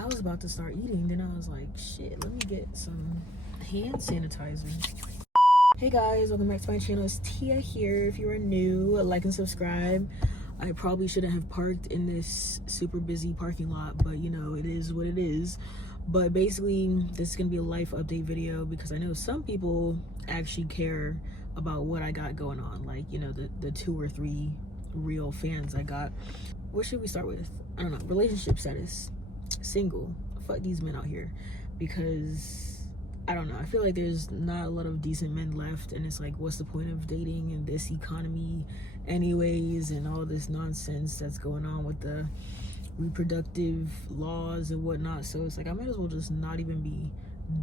I was about to start eating, then I was like, shit, let me get some hand sanitizer. Hey guys, welcome back to my channel. It's Tia here. If you are new, like and subscribe. I probably shouldn't have parked in this super busy parking lot, but you know, it is what it is. But basically, this is gonna be a life update video because I know some people actually care about what I got going on, like, you know, the 2 or 3 real fans I got. What should we start with? I don't know. Relationship status. Single. Fuck these men out here, because I don't know, I feel like there's not a lot of decent men left, and it's like, what's the point of dating in this economy anyways, and all this nonsense that's going on with the reproductive laws and whatnot. So it's like, I might as well just not even be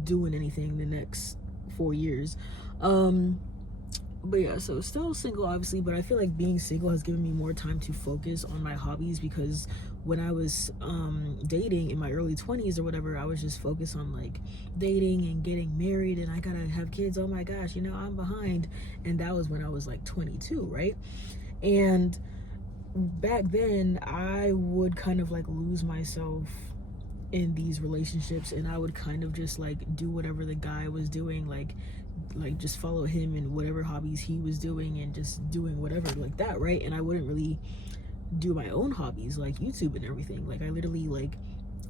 doing anything the next 4 years. But yeah, so still single obviously, but I feel like being single has given me more time to focus on my hobbies, because when I was dating in my early 20s or whatever, I was just focused on like dating and getting married and I gotta have kids. Oh my gosh, you know, I'm behind. And that was when I was like 22, right? And back then I would kind of like lose myself in these relationships, and I would kind of just like do whatever the guy was doing, like just follow him and whatever hobbies he was doing and just doing whatever like that, right? And I wouldn't really do my own hobbies like YouTube and everything. Like I literally like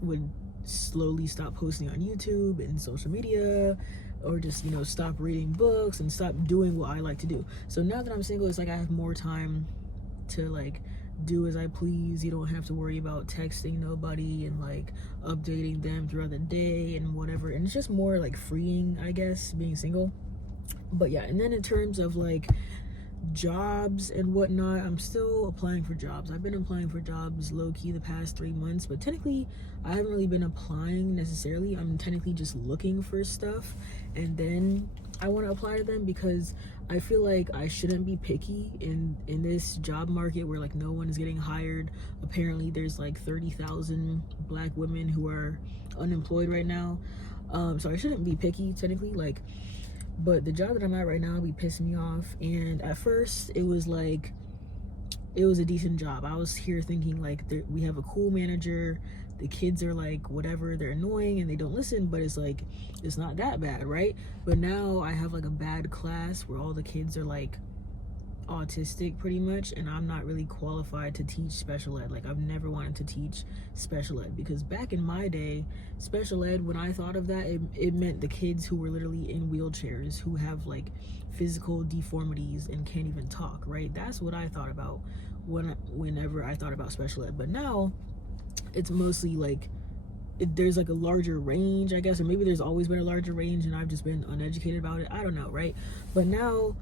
would slowly stop posting on YouTube and social media, or just, you know, stop reading books and stop doing what I like to do. So now that I'm single, it's like I have more time to like do as I please. You don't have to worry about texting nobody and like updating them throughout the day and whatever, and it's just more like freeing, I guess, being single. But yeah, and then in terms of like jobs and whatnot, I'm still applying for jobs. I've been applying for jobs low-key the past 3 months, but technically I haven't really been applying necessarily. I'm technically just looking for stuff, and then I want to apply to them, because I feel like I shouldn't be picky in this job market where like no one is getting hired. Apparently there's like 30,000 black women who are unemployed right now, so I shouldn't be picky technically, like. But the job that I'm at right now be pissing me off. And at first it was like, it was a decent job. I was here thinking like, we have a cool manager, the kids are like whatever, they're annoying and they don't listen, but it's like, it's not that bad, right? But now I have like a bad class where all the kids are like autistic pretty much, and I'm not really qualified to teach special ed. Like I've never wanted to teach special ed, because back in my day, special ed, when I thought of that, it meant the kids who were literally in wheelchairs, who have like physical deformities and can't even talk, right? That's what I thought about whenever I thought about special ed. But now it's mostly like there's like a larger range, I guess, or maybe there's always been a larger range and I've just been uneducated about it. I don't know, right? But now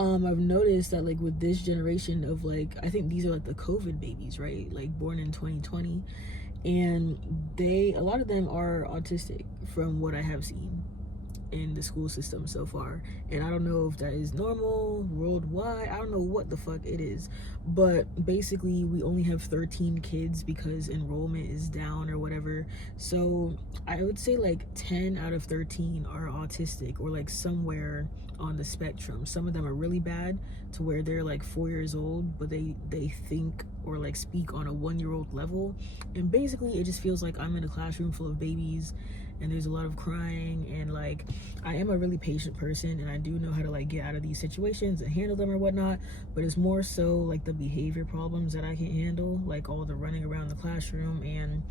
I've noticed that like with this generation of like, I think these are like the COVID babies, right? Like born in 2020, and a lot of them are autistic from what I have seen in the school system so far. And I don't know if that is normal worldwide. I don't know what the fuck it is, but basically we only have 13 kids because enrollment is down or whatever. So I would say like 10 out of 13 are autistic, or like somewhere on the spectrum. Some of them are really bad to where they're like 4 years old, but they think or like speak on a 1-year-old level. And basically it just feels like I'm in a classroom full of babies and there's a lot of crying, and like I am a really patient person and I do know how to like get out of these situations and handle them or whatnot, but it's more so like the behavior problems that I can't handle, like all the running around the classroom. And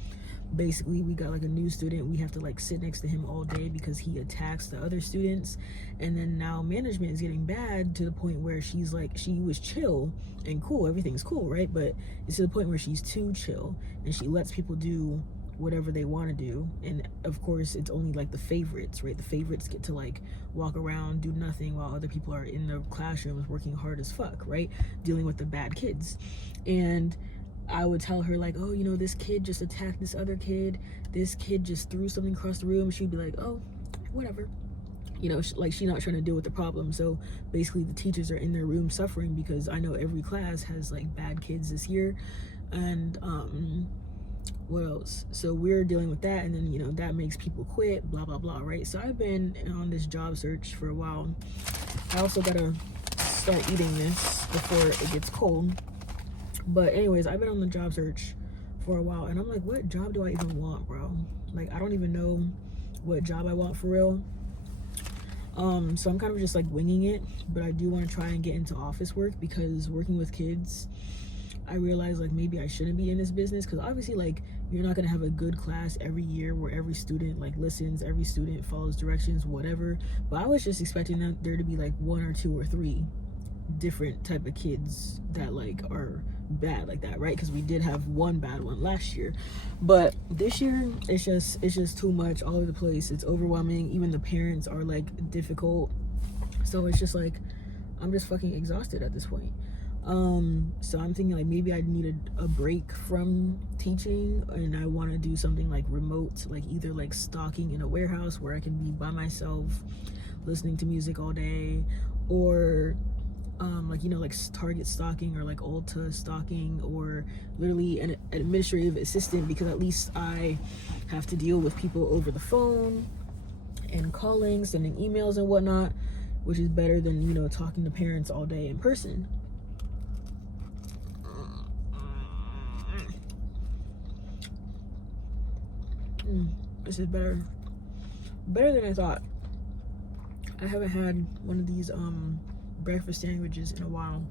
basically we got like a new student, we have to like sit next to him all day because he attacks the other students. And then now management is getting bad to the point where she's like, she was chill and cool, everything's cool, right? But it's to the point where she's too chill and she lets people do whatever they want to do. And of course it's only like the favorites, right? The favorites get to like walk around, do nothing, while other people are in the classrooms working hard as fuck, right? Dealing with the bad kids. And I would tell her like, oh, you know, this kid just attacked this other kid, this kid just threw something across the room. She'd be like, oh, whatever, you know, like she's not trying to deal with the problem. So basically the teachers are in their room suffering, because I know every class has like bad kids this year. And what else? So we're dealing with that, and then, you know, that makes people quit, blah blah blah, right? So I've been on this job search for a while. I also gotta start eating this before it gets cold. But anyways, I've been on the job search for a while, and I'm like, what job do I even want, bro? like I don't even know what job I want for real. So I'm kind of just like winging it, but I do want to try and get into office work, because working with kids, I realize like maybe I shouldn't be in this business, because obviously like you're not gonna have a good class every year where every student like listens, every student follows directions, whatever. But I was just expecting there to be like 1 or 2 or 3 different type of kids that like are bad like that, right? Because we did have one bad one last year, but this year it's just too much all over the place. It's overwhelming. Even the parents are like difficult, so it's just like I'm just fucking exhausted at this point. So I'm thinking like maybe I need a break from teaching, and I want to do something like remote, like either like stocking in a warehouse where I can be by myself listening to music all day, or like, you know, like Target stocking, or like Ulta stocking, or literally an administrative assistant, because at least I have to deal with people over the phone and calling, sending emails and whatnot, which is better than, you know, talking to parents all day in person. This is better than I thought. I haven't had one of these breakfast sandwiches in a while.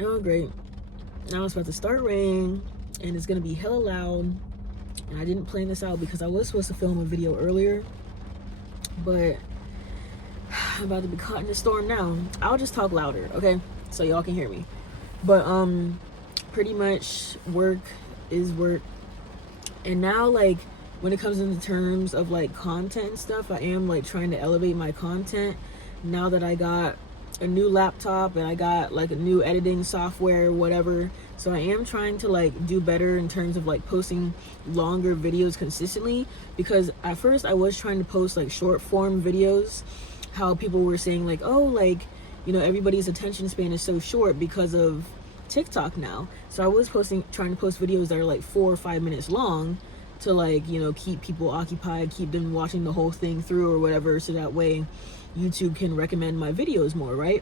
Oh great, now it's about to start raining and it's gonna be hella loud, and I didn't plan this out because I was supposed to film a video earlier, but I'm about to be caught in the storm now. I'll just talk louder, okay, so y'all can hear me. But pretty much work is work, and now like when it comes into terms of like content and stuff, I am like trying to elevate my content now that I got a new laptop and I got like a new editing software, whatever. So I am trying to like do better in terms of like posting longer videos consistently, because at first I was trying to post like short form videos, how people were saying like, oh, like, you know, everybody's attention span is so short because of TikTok now. So I was trying to post videos that are like 4 or 5 minutes long to like, you know, keep people occupied, keep them watching the whole thing through or whatever, so that way YouTube can recommend my videos more, right?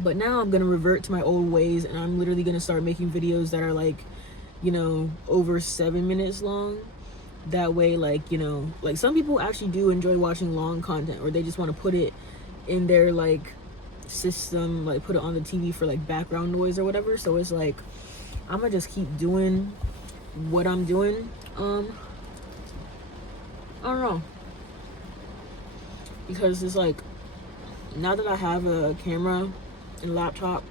But now I'm gonna revert to my old ways, and I'm literally gonna start making videos that are like, you know, over 7 minutes long. That way, like, you know, like some people actually do enjoy watching long content, or they just want to put it in their like system, like put it on the TV for like background noise or whatever. So it's like I'm gonna just keep doing what I'm doing. I don't know, because it's like now that I have a camera and laptop,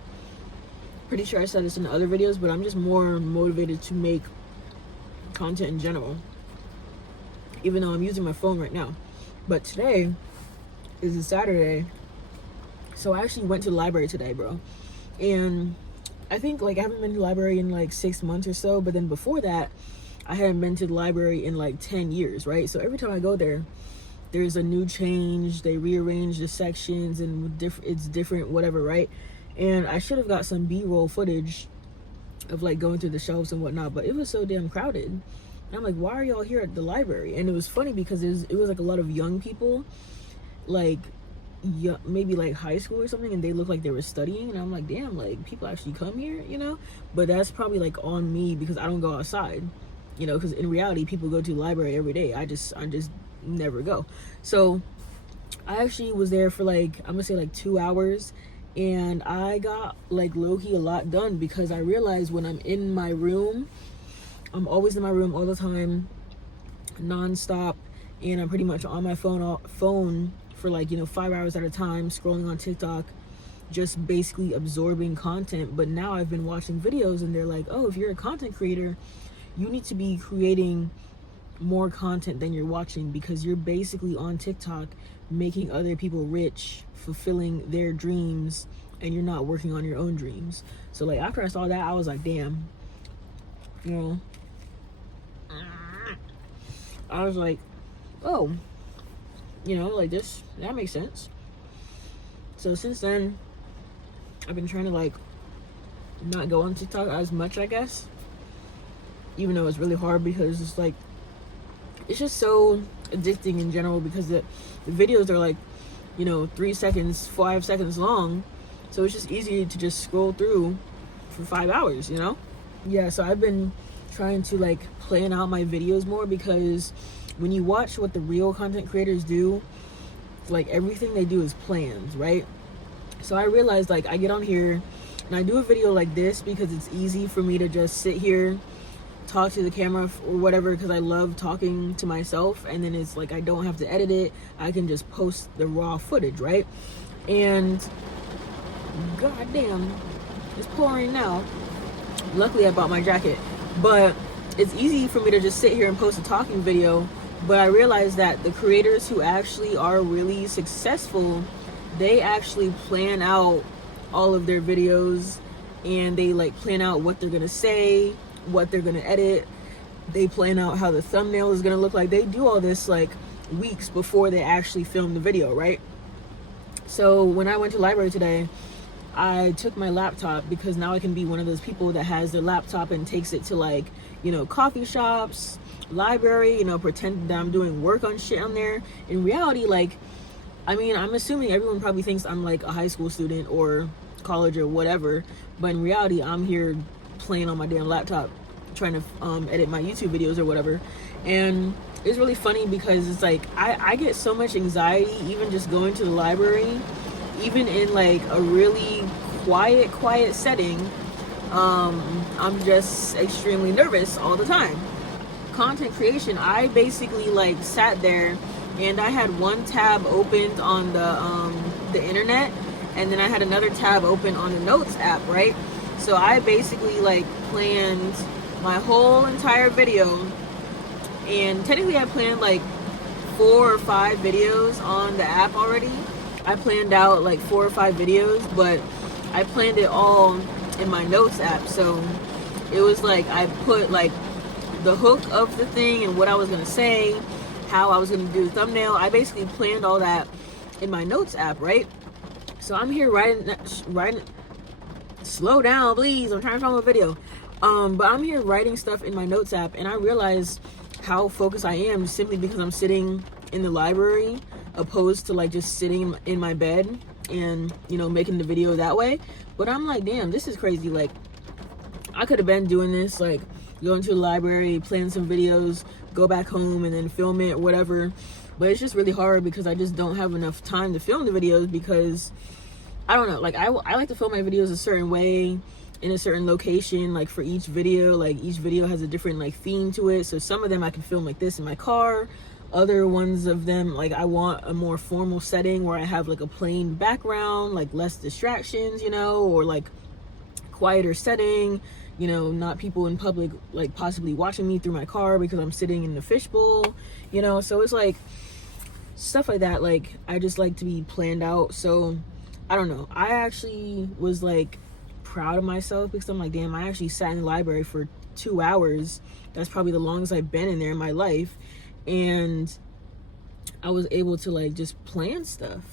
pretty sure I said this in the other videos, but I'm just more motivated to make content in general, even though I'm using my phone right now. But today is a Saturday, so I actually went to the library today, bro. And I think like I haven't been to the library in like 6 months or so, but then before that I hadn't been to the library in like 10 years, right? So every time I go there, there's a new change. They rearrange the sections and it's different, whatever, right? And I should have got some B-roll footage of like going through the shelves and whatnot, but it was so damn crowded. And I'm like, why are y'all here at the library? And it was funny because it was like a lot of young people, like maybe like high school or something, and they looked like they were studying. And I'm like, damn, like people actually come here, you know? But that's probably like on me because I don't go outside, you know, because in reality people go to the library every day. I just never go. So I actually was there for like, I'm gonna say like 2 hours, and I got like low-key a lot done, because I realized when I'm in my room, I'm always in my room all the time, non-stop, and I'm pretty much on my phone for like, you know, 5 hours at a time, scrolling on TikTok, just basically absorbing content. But now I've been watching videos and they're like, oh, if you're a content creator, you need to be creating more content than you're watching, because you're basically on TikTok making other people rich, fulfilling their dreams, and you're not working on your own dreams. So like after I saw that, I was like, damn, you know, I was like, oh, you know, like that makes sense. So since then I've been trying to like not go on TikTok as much, I guess, even though it's really hard, because it's like, it's just so addicting in general, because the videos are like, you know, 3 seconds, 5 seconds long. So it's just easy to just scroll through for 5 hours, you know? Yeah, so I've been trying to like plan out my videos more, because when you watch what the real content creators do, like everything they do is planned, right? So I realized like I get on here and I do a video like this because it's easy for me to just sit here, talk to the camera or whatever, because I love talking to myself, and then it's like I don't have to edit it. I can just post the raw footage, right? And goddamn, it's pouring now. Luckily I bought my jacket, but it's easy for me to just sit here and post a talking video. But I realized that the creators who actually are really successful, they actually plan out all of their videos, and they like plan out what they're gonna say, what they're gonna edit. They plan out how the thumbnail is gonna look like. They do all this like weeks before they actually film the video, right? So when I went to the library today, I took my laptop, because now I can be one of those people that has their laptop and takes it to like, you know, coffee shops, library, you know, pretend that I'm doing work on shit on there. In reality, like, I mean, I'm assuming everyone probably thinks I'm like a high school student or college or whatever, but in reality, I'm here playing on my damn laptop trying to edit my YouTube videos or whatever. And it's really funny because it's like I get so much anxiety even just going to the library, even in like a really quiet setting. I'm just extremely nervous all the time. Content creation, I basically like sat there and I had one tab opened on the internet, and then I had another tab open on the Notes app, right? So I basically like planned my whole entire video, and technically I planned like 4 or 5 videos on the app already. I planned out like 4 or 5 videos, but I planned it all in my Notes app. So it was like I put like the hook of the thing and what I was gonna say, how I was gonna do the thumbnail. I basically planned all that in my Notes app, right? So I'm here writing. Slow down, please. I'm trying to film a video. But I'm here writing stuff in my Notes app, and I realize how focused I am simply because I'm sitting in the library, opposed to like just sitting in my bed and, you know, making the video that way. But I'm like, damn, this is crazy. Like, I could have been doing this, like going to the library, playing some videos, go back home and then film it or whatever. But it's just really hard because I just don't have enough time to film the videos, because I don't know, like I like to film my videos a certain way, in a certain location, like for each video. Like each video has a different like theme to it. So some of them I can film like this in my car. Other ones of them, like I want a more formal setting where I have like a plain background, like less distractions, you know, or like quieter setting, you know, not people in public like possibly watching me through my car because I'm sitting in the fishbowl, you know. So it's like stuff like that. Like I just like to be planned out. So I don't know, I actually was like proud of myself, because I'm like, damn, I actually sat in the library for 2 hours. That's probably the longest I've been in there in my life. And I was able to like just plan stuff,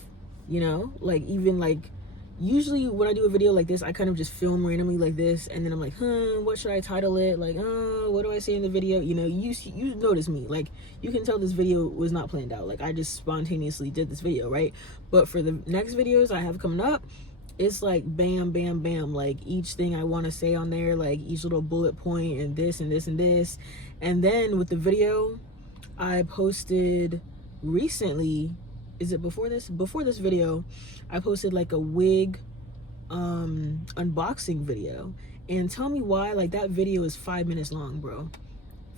you know, like even like usually when I do a video like this, I kind of just film randomly like this, and then I'm like, what should I title it? Like, what do I say in the video? You know, you notice me, like you can tell this video was not planned out. Like I just spontaneously did this video, right? But for the next videos I have coming up, it's like bam, bam, bam, like each thing I want to say on there, like each little bullet point, and this and this and this. And then with the video I posted recently, is it before this video, I posted like a wig unboxing video. And tell me why, like that video is 5 minutes long, bro.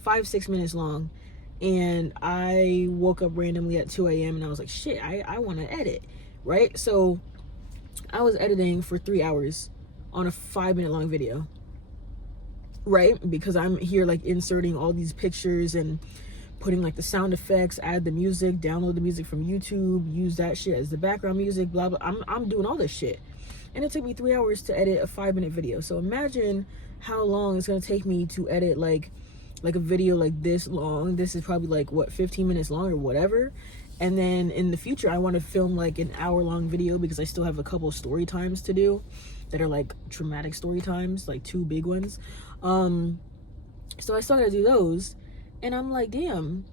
5-6 minutes long. And I woke up randomly at 2 a.m. and I was like, shit, I want to edit, right? So I was editing for 3 hours on a 5-minute long video, right? Because I'm here like inserting all these pictures and putting like the sound effects, add the music, download the music from YouTube, use that shit as the background music, blah blah. I'm doing all this shit, and it took me 3 hours to edit a 5-minute video. So imagine how long it's gonna take me to edit like a video like this long. This is probably like what, 15 minutes long or whatever. And then in the future I want to film like an hour-long video, because I still have a couple story times to do that are like traumatic story times, like 2 big ones. So I still gotta do those. And I'm like, damn,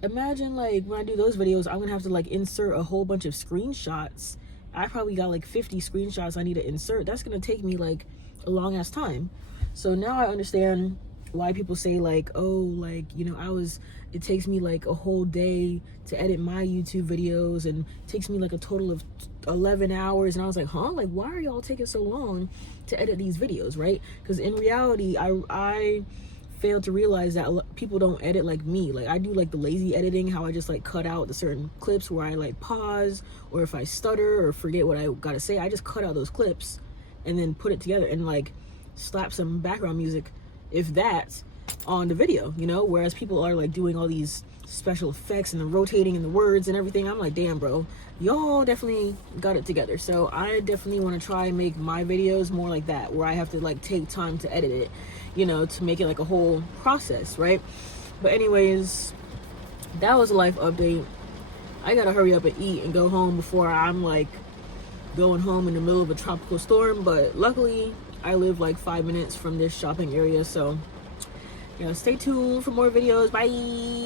imagine like when I do those videos, I'm gonna have to like insert a whole bunch of screenshots. I probably got like 50 screenshots I need to insert. That's gonna take me like a long ass time. So now I understand why people say like, oh, like, you know, it takes me like a whole day to edit my YouTube videos, and it takes me like a total of 11 hours. And I was like, huh, like, why are y'all taking so long to edit these videos, right? Because in reality, I failed to realize that people don't edit like me. Like, I do like the lazy editing, how I just like cut out the certain clips where I like pause, or if I stutter or forget what I gotta say, I just cut out those clips and then put it together and like slap some background music, if that, on the video, you know. Whereas people are like doing all these special effects and the rotating and the words and everything. I'm like, damn, bro, y'all definitely got it together. So I definitely want to try and make my videos more like that, where I have to like take time to edit it, you know, to make it like a whole process, right? But anyways, that was a life update. I gotta hurry up and eat and go home before I'm like going home in the middle of a tropical storm. But luckily I live like 5 minutes from this shopping area, so, you know, stay tuned for more videos. Bye.